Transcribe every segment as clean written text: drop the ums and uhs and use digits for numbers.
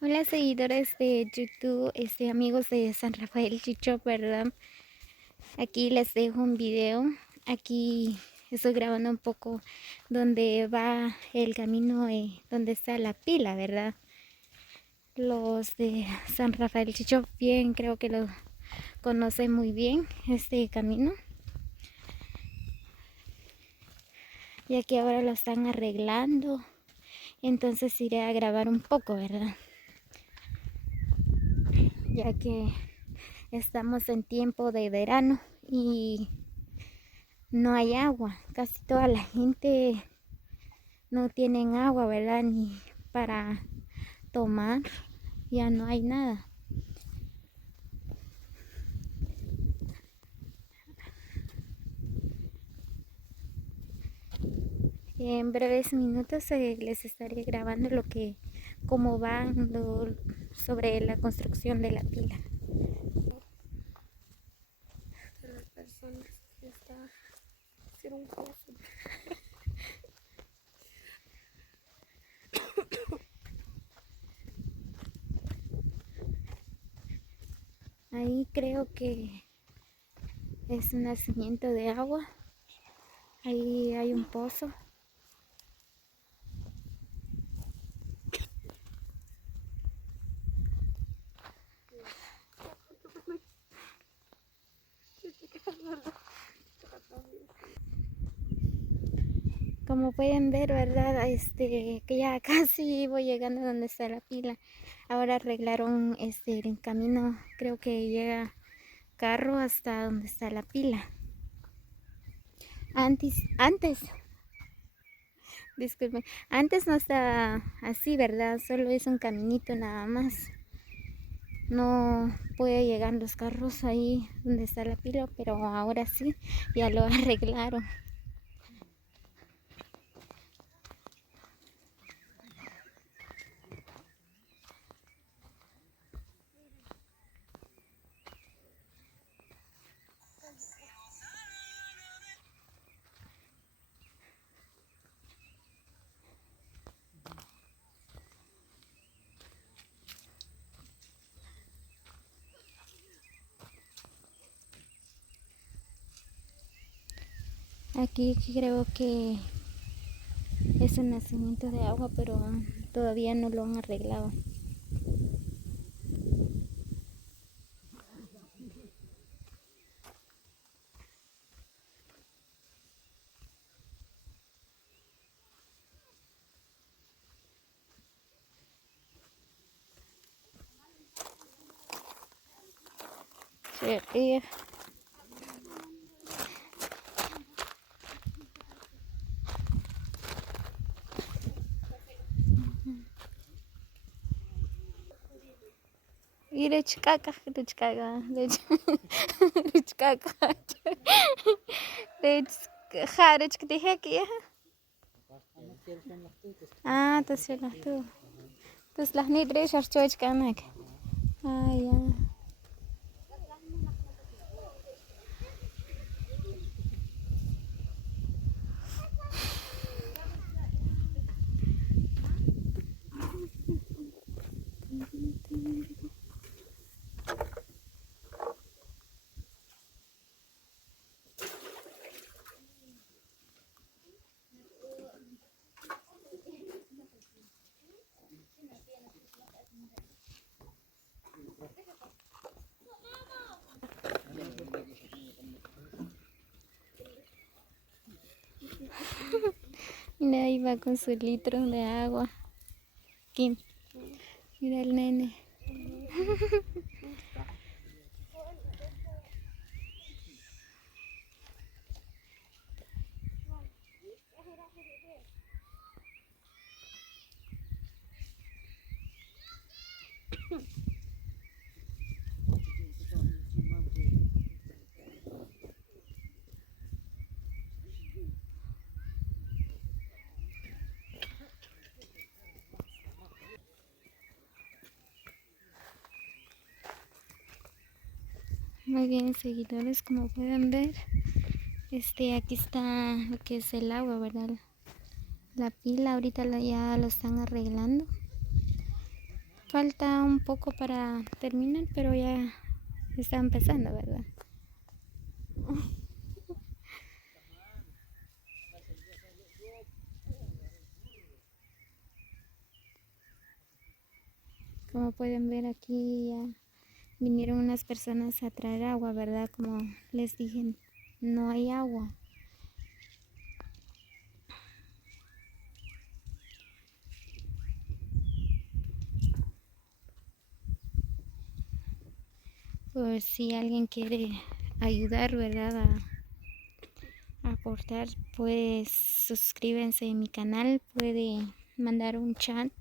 Hola seguidores de YouTube, amigos de San Rafael Chicho, ¿verdad? Aquí les dejo un video. Aquí estoy grabando un poco donde va el camino, donde está la pila, ¿verdad? Los de San Rafael Chicho bien, creo que lo conocen muy bien este camino. Ya que ahora lo están arreglando, entonces iré a grabar un poco, ¿verdad? Ya que estamos en tiempo de verano y no hay agua. Casi toda la gente no tienen agua, ¿verdad? Ni para tomar, ya no hay nada. En breves minutos les estaré grabando cómo van sobre la construcción de la pila. De las personas que está hacer un pozo. Ahí creo que es un nacimiento de agua. Ahí hay un pozo. Como pueden ver, ¿verdad? Que ya casi voy llegando donde está la pila. Ahora arreglaron el camino, creo que llega carro hasta donde está la pila. Antes, disculpen, antes no estaba así, ¿verdad? Solo es un caminito nada más. No puede llegar los carros ahí donde está la pila, pero ahora sí, ya lo arreglaron. Aquí creo que es un nacimiento de agua, pero todavía no lo han arreglado. Sí, Irechkaka, rechkaka, rechkaka, rechkaka, ah, tasvela tu. Taslah ni dresh archoch kanak. Ah, ya. Mira, ahí va con su litro de agua. Kim, mira el nene. Muy bien, seguidores, como pueden ver, aquí está lo que es el agua, ¿verdad? La pila ahorita ya lo están arreglando. falta un poco para terminar, pero ya está empezando, ¿verdad? Como pueden ver aquí ya vinieron unas personas a traer agua, ¿verdad? Como les dije, no hay agua. Por si alguien quiere ayudar, ¿verdad? A aportar, pues suscríbanse a mi canal, puede mandar un chat.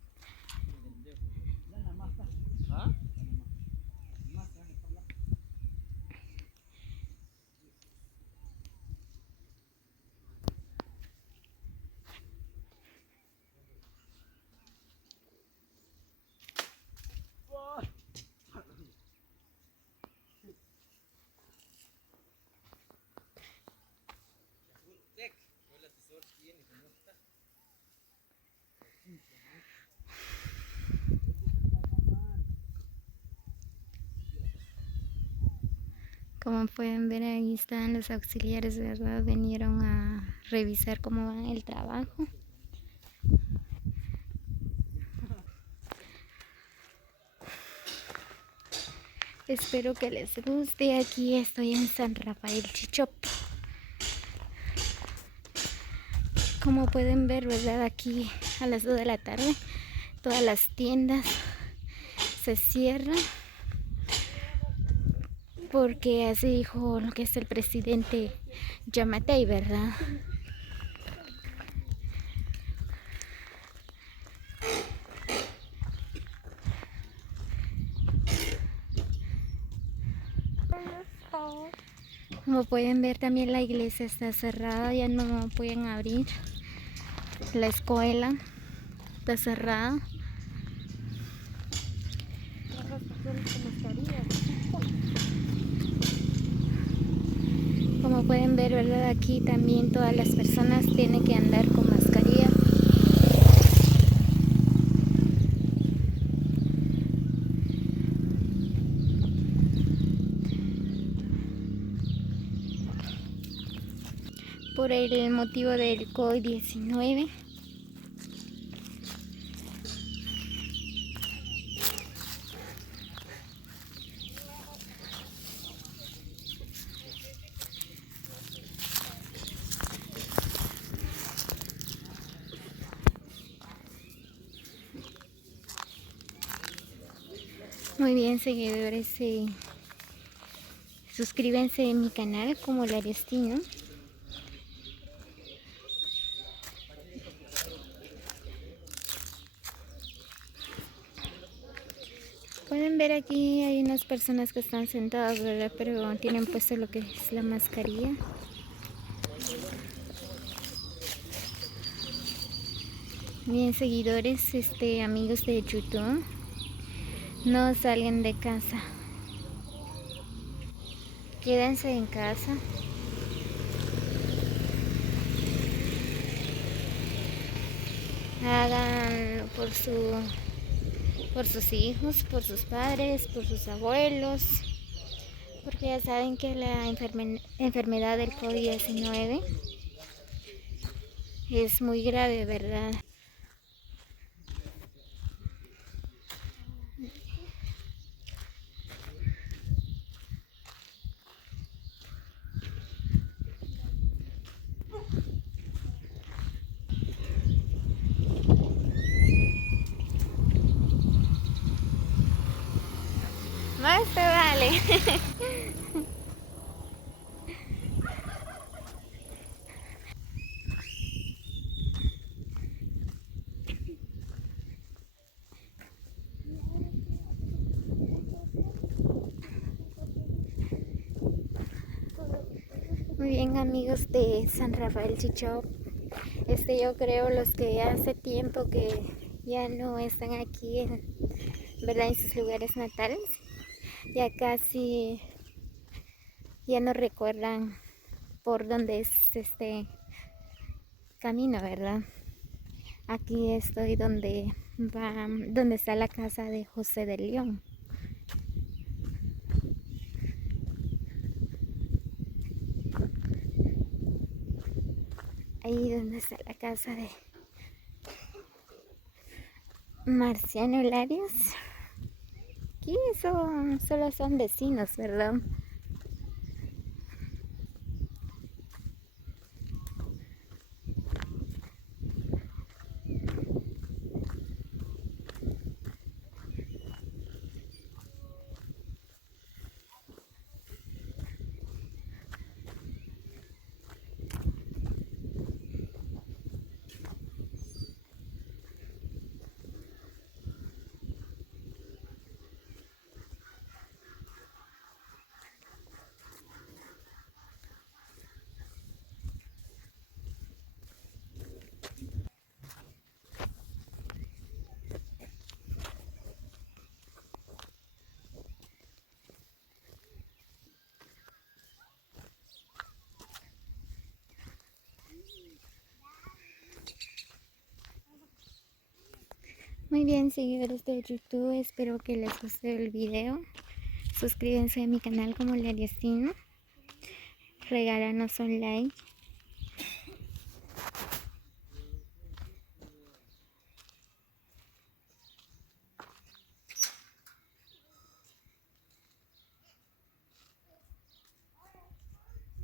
Como pueden ver, ahí están los auxiliares, ¿verdad? Vinieron a revisar cómo va el trabajo. Espero que les guste. Aquí estoy en San Rafael Chichop. Como pueden ver, ¿verdad? Aquí a las 2 de la tarde todas las tiendas se cierran porque así dijo lo que es el presidente Yamatei, ¿verdad? Como pueden ver, también la iglesia está cerrada, ya no pueden abrir. La escuela está cerrada. Como pueden ver, ¿verdad? Aquí también todas las personas tienen que andar con mascarilla. Por el motivo del COVID-19. Muy bien, seguidores, suscríbanse a mi canal como La Destino. Pueden ver aquí hay unas personas que están sentadas, ¿verdad? Pero tienen puesto lo que es la mascarilla. Bien, seguidores, amigos de YouTube, no salgan de casa. Quédense en casa. Hagan por sus hijos, por sus padres, por sus abuelos, porque ya saben que la enfermedad del COVID-19 es muy grave, ¿verdad? Más te vale. Muy bien, amigos de San Rafael Chichop. Yo creo los que hace tiempo que ya no están aquí ¿verdad? En sus lugares natales, ya casi ya no recuerdan por dónde es este camino, ¿verdad? Aquí estoy donde va donde está la casa de José de León. Ahí donde está la casa de Marciano Larios. Aquí solo son vecinos, ¿verdad? Muy bien, seguidores de YouTube, espero que les guste el video. Suscríbanse a mi canal como Lariestino. Regálanos un like